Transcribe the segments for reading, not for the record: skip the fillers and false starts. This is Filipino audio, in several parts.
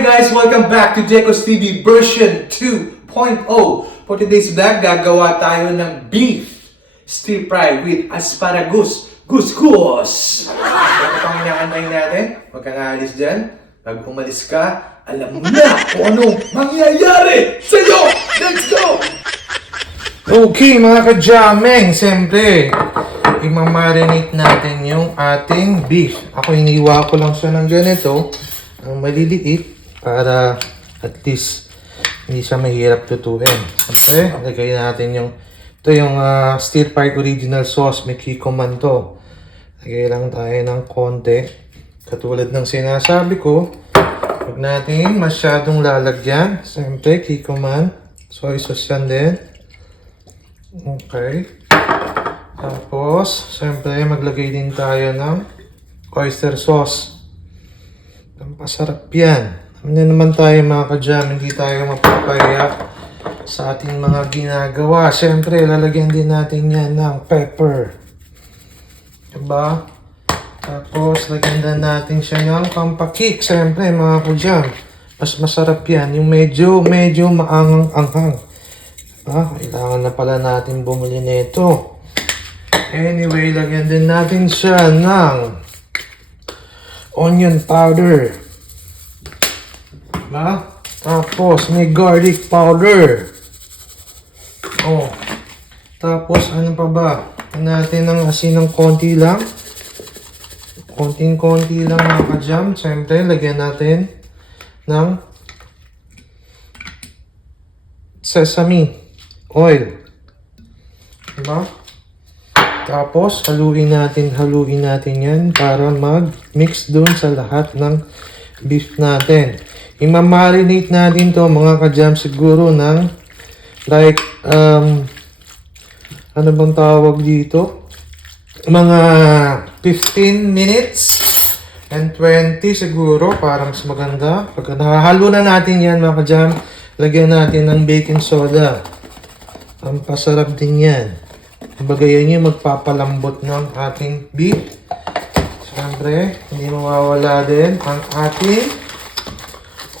Hi guys! Welcome back to Jekos TV version 2.0. For today's vlog, gagawa tayo ng beef stir fry with asparagus. Gus-gus! Ito pang inaantay natin. Huwag kang aalis dyan. Pag umalis ka, alam mo na kung anong mangyayari sa'yo! Let's go! Okay mga ka-jamming, siyempre imamarinate natin yung ating beef. Ako iniwa ko lang siya ng ganito, ang maliliit, para at least hindi siya mahirap tutuin. Siyempre, lagay natin ito yung stir fry original sauce, may Kikkoman to. Lagay lang tayo ng konti. Katulad ng sinasabi ko, huwag natin masyadong lalagyan. Siyempre, Kikkoman, soy sauce yan din. Okay. Tapos, siyempre, maglagay din tayo ng oyster sauce. Masarap yan. Ano naman tayo mga ka-jam, hindi tayo mapapaya sa ating mga ginagawa. Siyempre, lalagyan din natin yan ng pepper. Diba? Tapos, lagyan din natin siya ng pampakik. Siyempre, mga ka-jam, mas masarap yan. Yung medyo maangang-anghang. Kailangan na pala natin bumili nito. Anyway, lagyan din natin siya ng onion powder. Tapos, may garlic powder. Tapos, ano pa ba? Natin ng asin ng konti lang. Konting-konti lang mga ka-jam. Siyempre, lagyan natin ng sesame oil. Diba? Tapos, haluin natin yan para mag-mix dun sa lahat ng beef natin. Imamarinate natin to mga ka-jam siguro ng like, ano bang tawag dito? Mga 15 minutes and 20 siguro para mas maganda. Pag nahahalo na natin yan mga ka-jam, lagyan natin ng baking soda. Ang pasarap din yan. Kumbaga yan yung magpapalambot ng ating beef. Siyempre, hindi mawawala din ang ating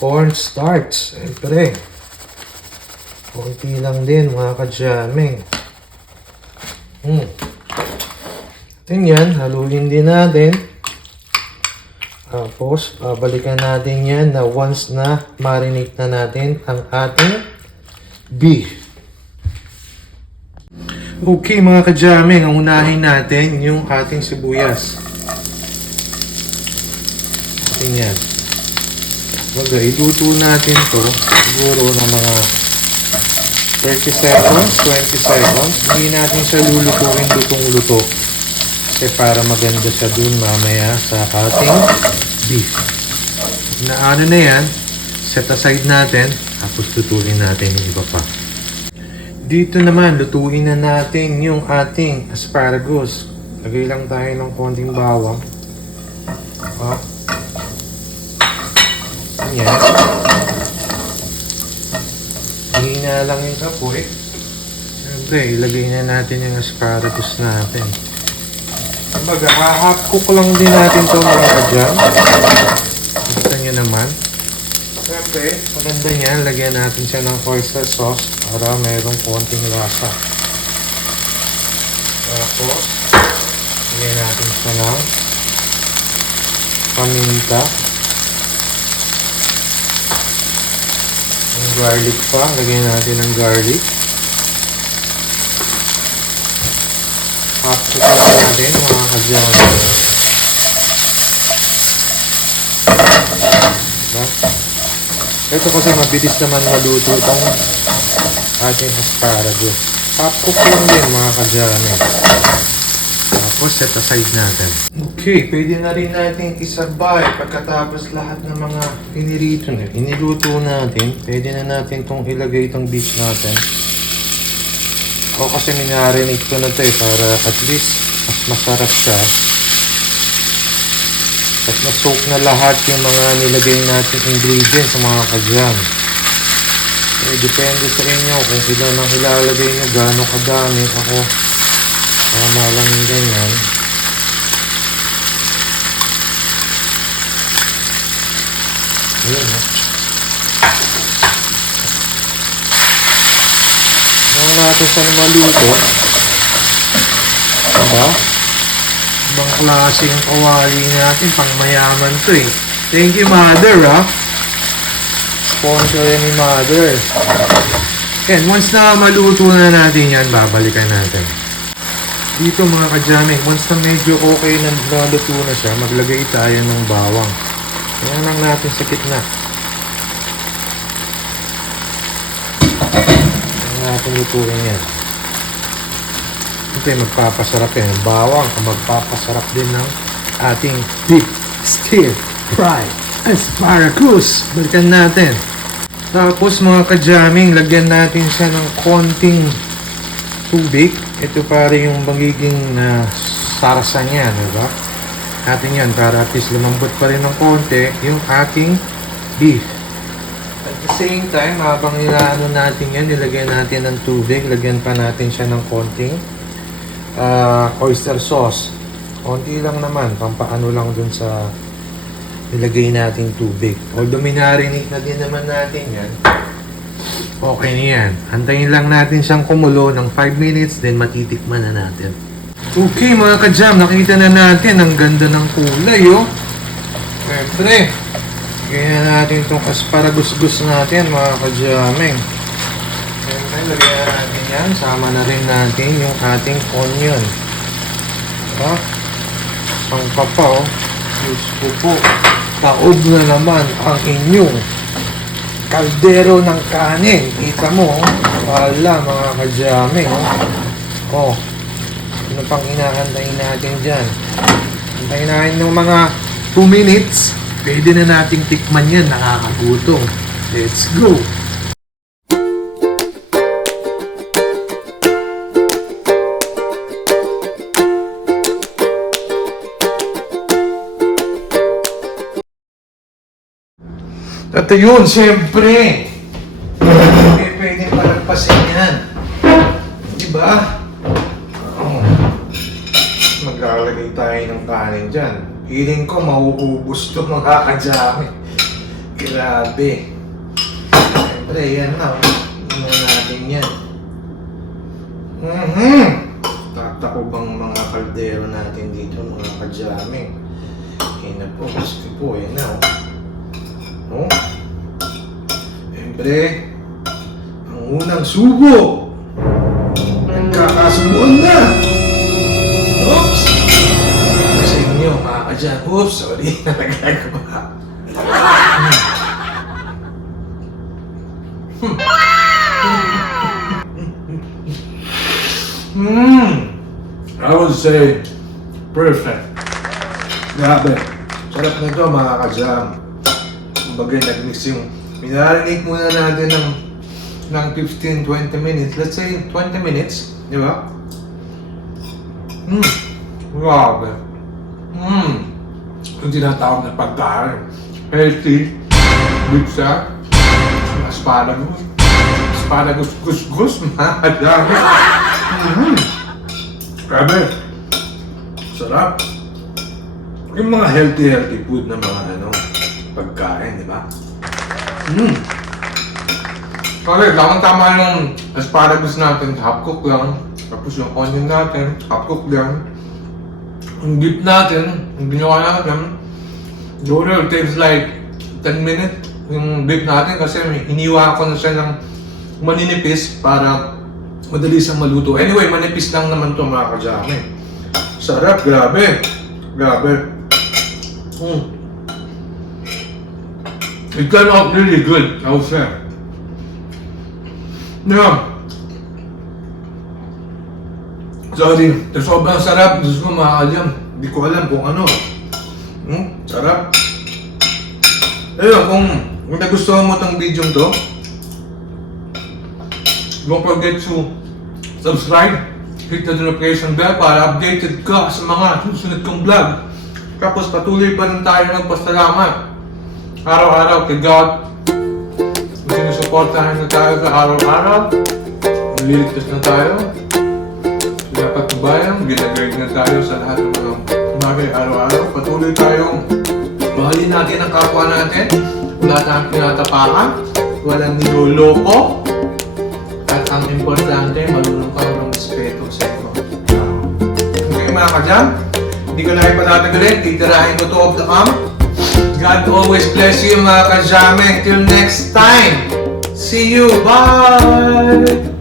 cornstarch. Siyempre, konti lang din mga ka-jamming. Atin yan, haluin din natin. Tapos, babalikan natin yan na once na marinate na natin ang ating beef. Okay mga ka-jamming, ang unahin natin yung ating sibuyas. Atin yan. Baga, iluto natin to siguro na mga 30 seconds, 20 seconds. Hindi natin siya lulutuin lutong-luto. Kasi para maganda siya dun mamaya sa ating beef. Na ano na yan, set aside natin, tapos lutuin natin yung iba pa. Dito naman, lutuin na natin yung ating asparagus. Lagay lang tayo ng konting bawang. Yan. Hina lang yung kapoy. Siyempre, ilagay na natin yung asparagus natin. Kumbaga, half cook lang din natin ito mga ka-jam. Gusto nyo naman. Siyempre, maganda yan. Lagyan natin siya ng oyster sauce para mayroong konting lasa. Tapos, lagyan natin siya ng paminta. Ang garlic pa. Lagyan natin ng garlic. Half-cook lang natin mga ka-jam. Ito kasi mabilis naman maluto itong ating asparagus. Half-cook lang din mga ka-jam. Tapos set aside natin. Okay, pwede na rin natin isabay pagkatapos lahat ng mga iniluto natin. Pwede na natin itong ilagay itong beef natin. O kasi minarinate ko na ito para at least mas masarap siya. At na-soak na lahat yung mga nilagay natin ingredients sa mga ka-jam. Depende sa inyo kung ilan ang ilalagay nyo, gano'ng kadami. Ako, tama lang yung ganyan. Ayan, natin sa maluto. Diba? Ibang klase yung kawali natin. Pang mayaman to eh. Thank you, Mother, ha? Sponsor yan ni Mother. And once na maluto na natin yan, babalikan natin. Dito mga ka-jamming, once na medyo okay na naluto na siya, maglagay tayo ng bawang. Ayan lang natin sa gitna. Ayan natin lutuin yan. Ito yung magpapasarap yan. Bawang, magpapasarap din ng ating beef stir fried asparagus. Balikan natin. Tapos mga ka-jamming, lagyan natin siya ng konting tubig. Ito para yung magiging sarsa niya, diba? Natin yan para at least lumambot pa rin ng konti yung ating beef. At the same time, habang nilaano natin yan, nilagyan natin ng tubig, lagyan pa natin siya ng konting oyster sauce. Konti lang naman, pampaano lang dun sa nilagay nating tubig. Although minarinate na din naman natin yan, okay na yan. Antayin lang natin siyang kumulo ng 5 minutes, then matitikman na natin. Okay mga ka-jam, nakita na natin ang ganda ng kulay, oh. Siyempre, lagyan natin itong asparagus natin mga ka-jamming. Siyempre, lagyan natin yan. Sama na rin natin yung ating onion. Diba? Pangkapaw, Diyos ko po. Taob na naman ang inyong kaldero ng kanin. Kita mo, wala mga ka-jamming, oh. Ano pang inaantayin natin dyan? Antayin natin ng mga 2 minutes. Pwede na nating tikman yan. Nakakagutom. Let's go! At yun, siyempre, pwede palagpasin yan. Diba? Maglalagay tayo ng kanin dyan. Feeling ko mauubos to mga ka-jamming. Grabe. Siyempre, yan na. Ano natin yan. Tatakubang mga kaldero natin dito mga ka-jamming. Yan na po. Gusto po. Yan na. Oh. Siyempre, ang unang subo. Nagkakasubuan na. Oops! Sa inyo, mga ka-jam. Oops, sorry. Nagagawa. I would say, perfect. Grabe. Sarap na ito, mga ka-jam. Kumbaga, nag-mix yung... Minarinate muna natin ng 15-20 minutes. Let's say 20 minutes. Di ba? Grabe. Yung tinatawag na pagkain. Healthy. Good siya. Asparagus. Asparagus gus-gus. Madami. Grabe. Sarap. Yung mga healthy food na mga pagkain, di ba? Okay, tamang-tama yung asparagus natin. Half cook lang. Tapos yung onion natin, half-cook lang. Yung beef natin, yung ginawa natin, siguro it takes like 10 minutes yung beef natin kasi hiniwa ko na siya ng maninipis para madali siyang maluto. Anyway, manipis lang naman ito mga ka-jamming. Sarap, grabe. Grabe. It turned out really good, I would say. Yeah. Sorry, sobrang sarap. Diyos ko mga ka-jam. Hindi ko alam kung ano. Sarap. Ayun, kung nagustuhan mo itong video to, don't forget to subscribe, hit the notification bell para updated ka sa mga susunod kong vlog. Tapos patuloy pa rin tayo magpasalamat araw-araw kay God. Sinusuportahan na tayo sa araw-araw. Nililigtas na tayo. Dapat tubayan, ginagrade na tayo sa lahat ng mga bagay araw-araw. Patuloy tayong mahalin natin ang kapwa natin. Wala tayong pinatapakan. Walang niloloko. At ang importante, marunong ka ng respeto sa ibang tao. Okay mga kajam, hindi ko na kayo patatagalin, titirahin ko to of the God always bless you mga kajame. Till next time, see you, bye!